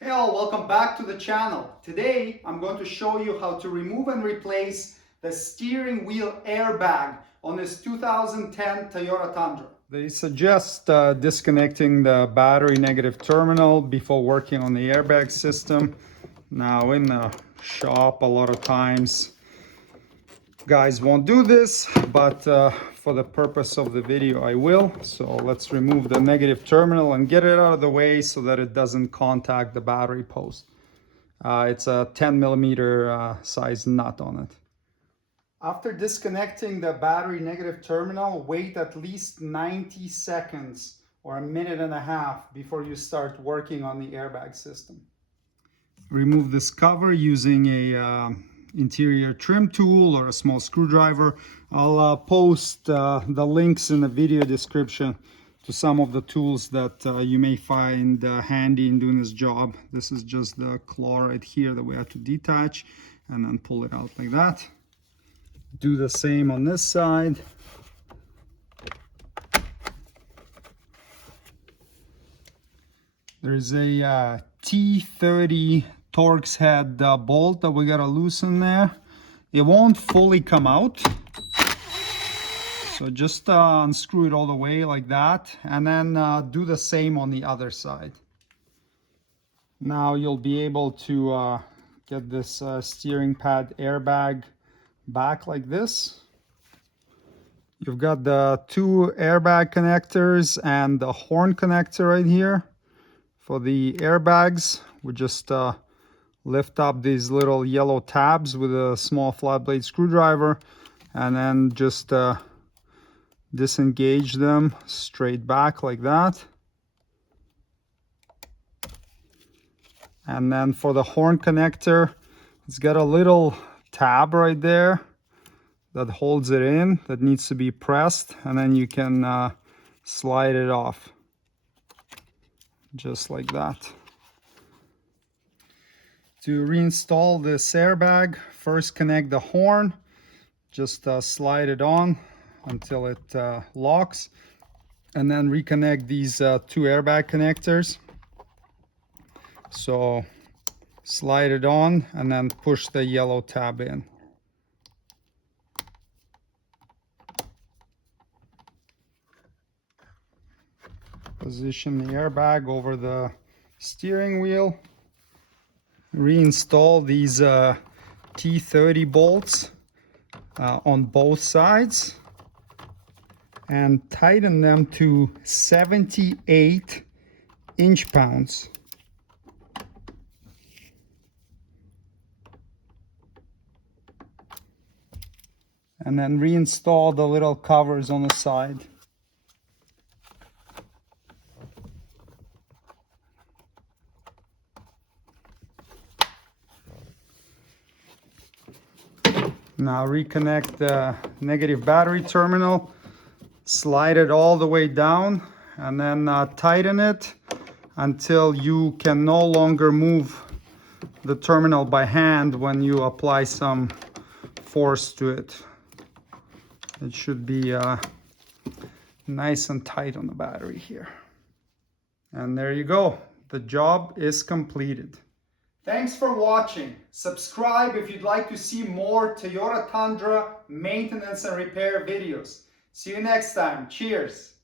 Hey all, welcome back to the channel. Today I'm going to show you how to remove and replace the steering wheel airbag on this 2010 Toyota Tundra. They suggest disconnecting the battery negative terminal before working on the airbag system. Now in the shop a lot of times guys won't do this, but for the purpose of the video I will. So let's remove the negative terminal and get it out of the way so that it doesn't contact the battery post. It's a 10 millimeter size nut on it. After disconnecting the battery negative terminal, wait at least 90 seconds or a minute and a half before you start working on the airbag system. Remove this cover using a interior trim tool or a small screwdriver. I'll post the links in the video description to some of the tools that you may find handy in doing this job. This is just the claw right here that we have to detach and then pull it out like that. Do the same on this side. There's a T30 Torx head bolt that we gotta loosen there. It won't fully come out, so just unscrew it all the way like that, and then do the same on the other side. Now you'll be able to get this steering pad airbag back like this. You've got the two airbag connectors and the horn connector right here. For the airbags, we just lift up these little yellow tabs with a small flat blade screwdriver and then just disengage them straight back like that. And then for the horn connector, it's got a little tab right there that holds it in, that needs to be pressed, and then you can slide it off just like that. To reinstall this airbag, first connect the horn, just slide it on until it locks, and then reconnect these two airbag connectors. So slide it on and then push the yellow tab in. Position the airbag over the steering wheel. Reinstall these T30 bolts on both sides and tighten them to 78 inch-pounds. And then reinstall the little covers on the side. Now reconnect the negative battery terminal, slide it all the way down, and then tighten it until you can no longer move the terminal by hand when you apply some force to it. It should be nice and tight on the battery here. And there you go. The job is completed. Thanks for watching. Subscribe if you'd like to see more Toyota Tundra maintenance and repair videos. See you next time. Cheers.